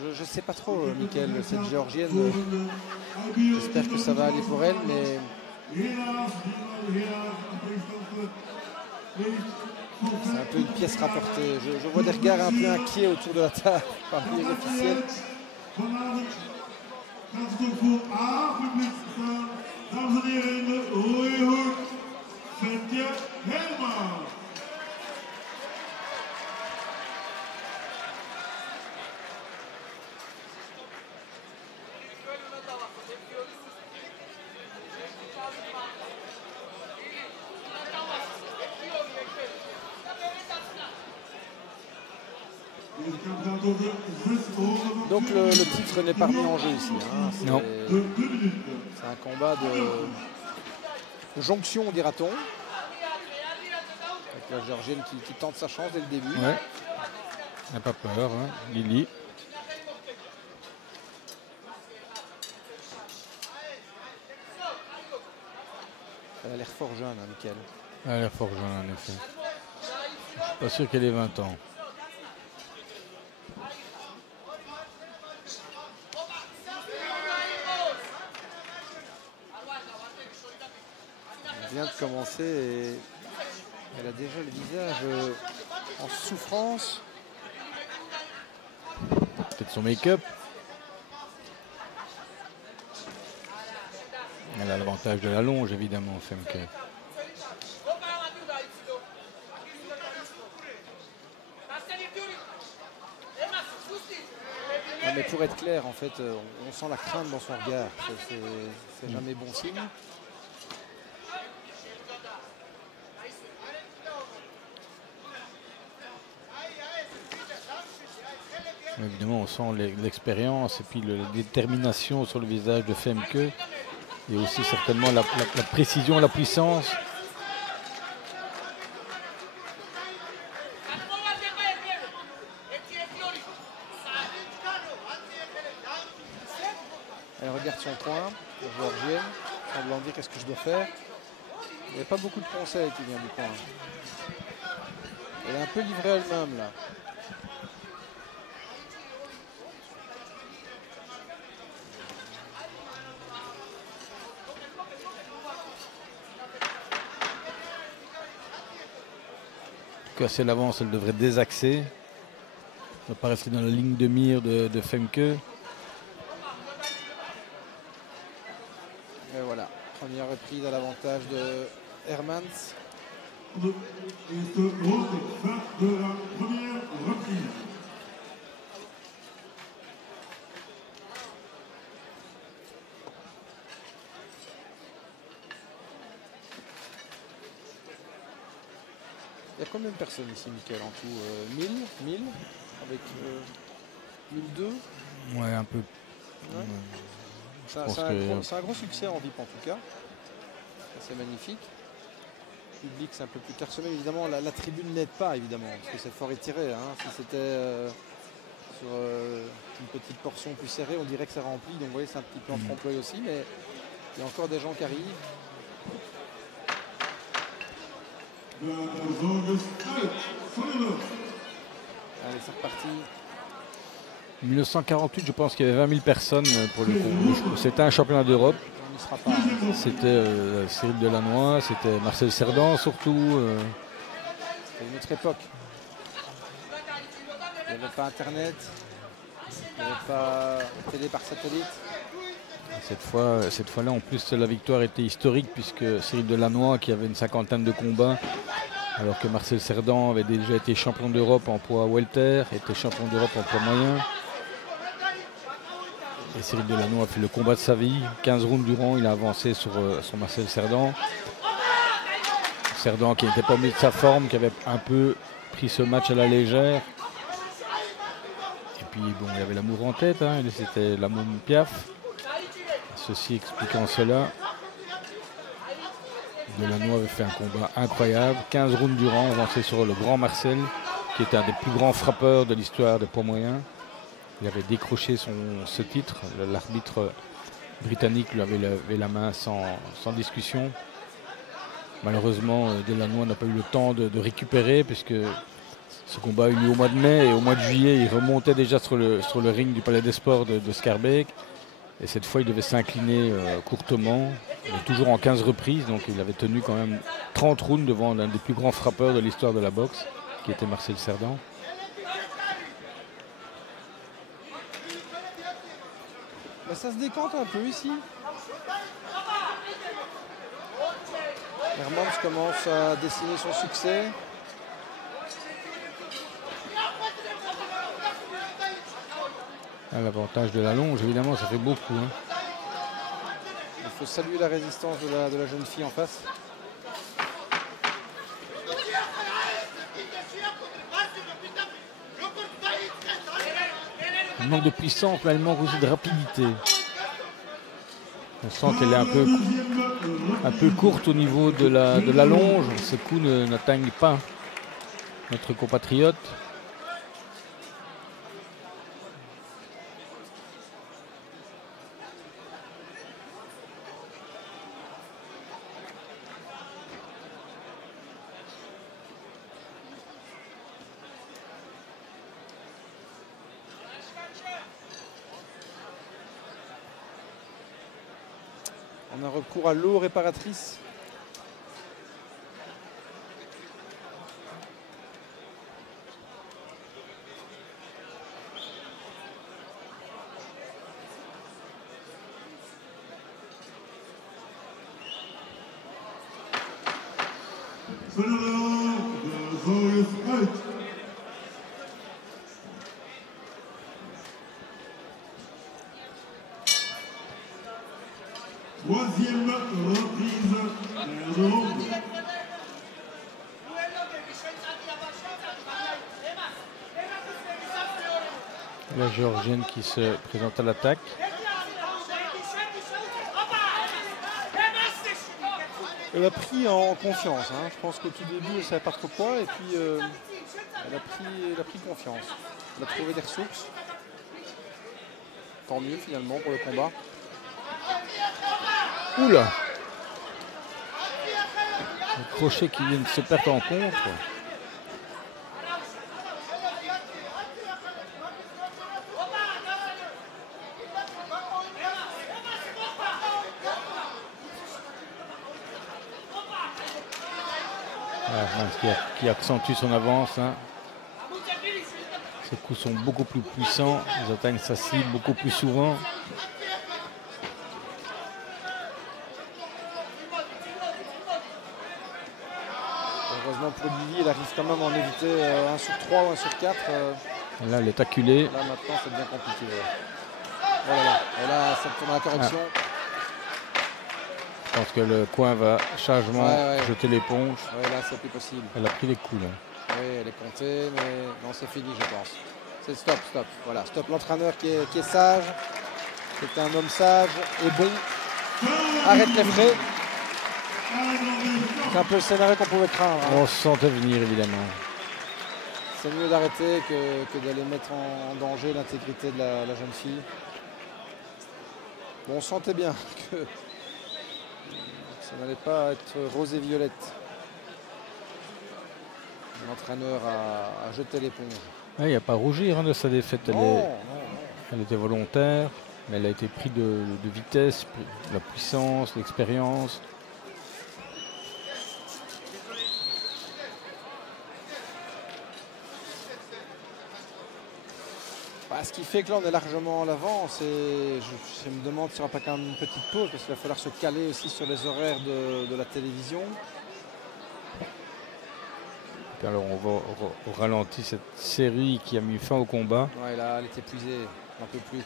Je ne sais pas trop, Mickaël, cette géorgienne. J'espère que ça va aller pour elle, mais c'est un peu une pièce rapportée. Je vois des regards un peu inquiets autour de la table parmi les officiels. Donc le titre n'est pas remis en jeu ici. Hein. C'est un combat de jonction, dira-t-on. Avec la Géorgienne qui tente sa chance dès le début. Ouais. Elle n'a pas peur, hein. Lily. Elle a l'air fort jeune, hein, Mickaël. Elle a l'air fort jeune, en effet. Je ne suis pas sûr qu'elle ait 20 ans. Elle vient de commencer et elle a déjà le visage en souffrance. Peut-être son make-up. Elle a l'avantage de la longe, évidemment, Femke. Non, mais pour être clair, en fait, on sent la crainte dans son regard. C'est jamais bon signe. Évidemment, on sent l'expérience et puis la détermination sur le visage de Femke. Et aussi certainement la précision, la puissance. Elle regarde son coin, la Géorgienne, semblant dire qu'est-ce que je dois faire. Il n'y a pas beaucoup de conseils qui viennent du coin. Elle est un peu livrée elle-même là. Si elle avance, elle devrait désaxer. Elle ne va pas rester dans la ligne de mire de Femke. Et voilà, première reprise à l'avantage de Hermans. Il y a combien de personnes ici, Mickaël, en tout 1000 avec 1002. Ouais, un peu. Ouais. C'est un gros succès en VIP en tout cas. C'est magnifique. Le public, c'est un peu plus clairsemé. Évidemment, la tribune n'aide pas, évidemment, parce que c'est fort étiré. Hein. Si c'était sur une petite portion plus serrée, on dirait que c'est rempli. Donc, vous voyez, c'est un petit peu en trompe-l'œil aussi. Mais il y a encore des gens qui arrivent. Allez, c'est reparti. 1948, je pense qu'il y avait 20 000 personnes pour le concours. C'était un championnat d'Europe. On n'y sera pas. C'était Cyril Delannoy, c'était Marcel Cerdan surtout. C'était une autre époque. Il n'y avait pas Internet. Il n'y avait pas télé par satellite. Cette fois-là, en plus, la victoire était historique puisque Cyril Delannoy, qui avait une cinquantaine de combats, alors que Marcel Cerdan avait déjà été champion d'Europe en poids welter, était champion d'Europe en poids moyen. Et Cyril Delannoy a fait le combat de sa vie. 15 rounds durant, il a avancé sur Marcel Cerdan. Cerdan qui n'était pas mis de sa forme, qui avait un peu pris ce match à la légère. Et puis bon, il y avait l'amour en tête, hein. C'était l'amour Piaf. Ceci expliquant cela. Delannoy avait fait un combat incroyable. 15 rounds durant, avancé sur le grand Marcel, qui était un des plus grands frappeurs de l'histoire des poids moyens. Il avait décroché ce titre. L'arbitre britannique lui avait levé la main sans discussion. Malheureusement, Delannoy n'a pas eu le temps de récupérer puisque Ce combat a eu lieu au mois de mai et au mois de juillet, il remontait déjà sur le ring du Palais des Sports de Schaerbeek. Et cette fois, il devait s'incliner courtement, mais toujours en 15 reprises. Donc il avait tenu quand même 30 rounds devant l'un des plus grands frappeurs de l'histoire de la boxe, qui était Marcel Cerdan. Ben, ça se décante un peu ici. Hermans commence à dessiner son succès. L'avantage de la longe, évidemment, ça fait beaucoup. Hein. Il faut saluer la résistance de la jeune fille en face. Elle manque de puissance, mais elle manque aussi de rapidité. On sent qu'elle est un peu courte au niveau de la longe. Ses coups n'atteignent pas notre compatriote. On a recours à l'eau réparatrice. Troisième reprise. La Géorgienne qui se présente à l'attaque. Elle a pris en confiance. Hein. Je pense qu'au tout début, elle ne savait pas trop quoi. Et puis, elle a pris confiance. Elle a trouvé des ressources. Tant mieux, finalement, pour le combat. Oula! Le crochet qui vient de se perdre en contre. Qui accentue son avance. Hein. Ses coups sont beaucoup plus puissants. Ils atteignent sa cible beaucoup plus souvent. Heureusement pour Lily, elle arrive quand même à en éviter 1 sur 3 ou 1 sur 4. Là, elle est acculée. Là, maintenant, c'est bien compliqué. Voilà. Et là, ça tourne à la correction. Je pense que le coin va sagement jeter l'éponge. Oui, là, c'est plus possible. Elle a pris les coups, là. Oui, elle est comptée, mais non, c'est fini, je pense. C'est stop. Voilà, stop. L'entraîneur qui est sage. C'est un homme sage et bon. Arrête les frais. C'est un peu le scénario qu'on pouvait craindre. Hein. On se sentait venir, évidemment. C'est mieux d'arrêter que d'aller mettre en danger l'intégrité de la jeune fille. Bon, on sentait bien que ça n'allait pas être rose et violette. L'entraîneur a jeté l'éponge. Il n'y a pas à rougir de sa défaite. Elle était volontaire, mais elle a été prise de vitesse, de la puissance, l'expérience. Ce qui fait que là on est largement en avance et je me demande s'il n'y aura pas quand même une petite pause parce qu'il va falloir se caler aussi sur les horaires de la télévision. Et alors on va au ralenti cette série qui a mis fin au combat. Ouais, là elle est épuisée, elle n'en peut plus.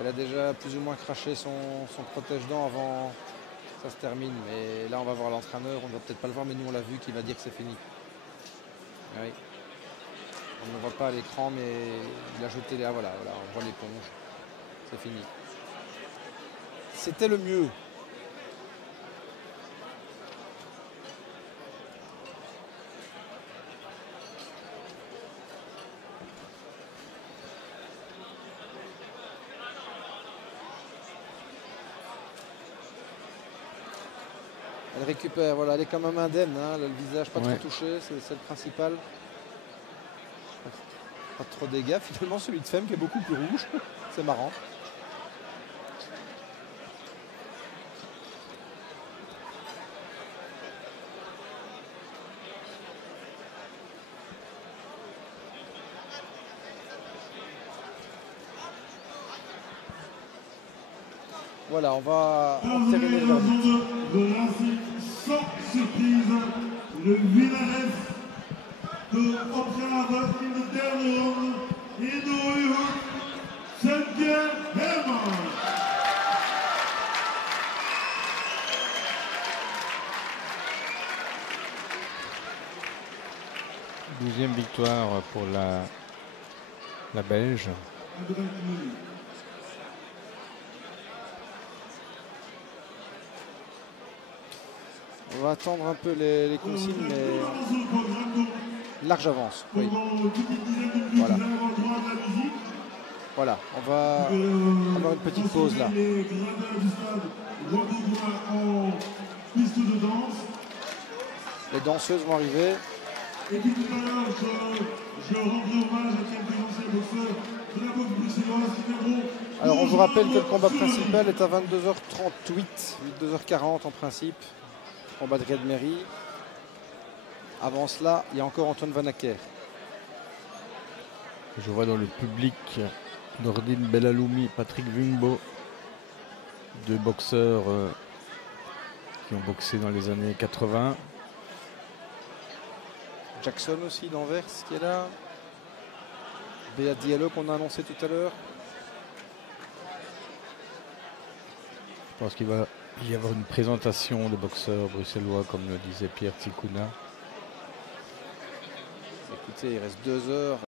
Elle a déjà plus ou moins craché son protège-dents avant que ça se termine. Mais là on va voir l'entraîneur, on ne va peut-être pas le voir mais nous on l'a vu qu'il va dire que c'est fini. Oui. On ne voit pas à l'écran, mais il a jeté là, voilà, on voit l'éponge. C'est fini. C'était le mieux. Elle récupère, voilà, elle est quand même indemne, hein, le visage pas Ouais. trop touché, c'est le principal. Pas trop de dégâts, finalement celui de Femme qui est beaucoup plus rouge, c'est marrant. Voilà, on va entériner le verdict. De l'Asie, sans surprise, le winner de Oprah in the third round, Inoue Senker-Hermann. Douzième victoire pour la Belge. On va attendre un peu les consignes, mais large avance. Oui. Voilà. Voilà, on va avoir une petite pause là. Les gradins du stade Guadeloupe en piste de danse. Les danseuses vont arriver. Et puis tout à l'heure, je rendrai hommage à quelques anciens boxeurs de la boxe bruxelloise qui viendront. Alors on vous rappelle que le combat principal est à 22h38, 22h40 en principe. Combat de Red Mairie. Avant cela, il y a encore Antoine Van Acker. Je vois dans le public Nordine Belaloumi, Patrick Wimbo, deux boxeurs qui ont boxé dans les années 80. Jackson aussi d'Anvers qui est là. Béat Diallo qu'on a annoncé tout à l'heure. Je pense qu'il va y avoir une présentation de boxeurs bruxellois, comme le disait Pierre Ticuna. Écoutez, il reste 2 heures.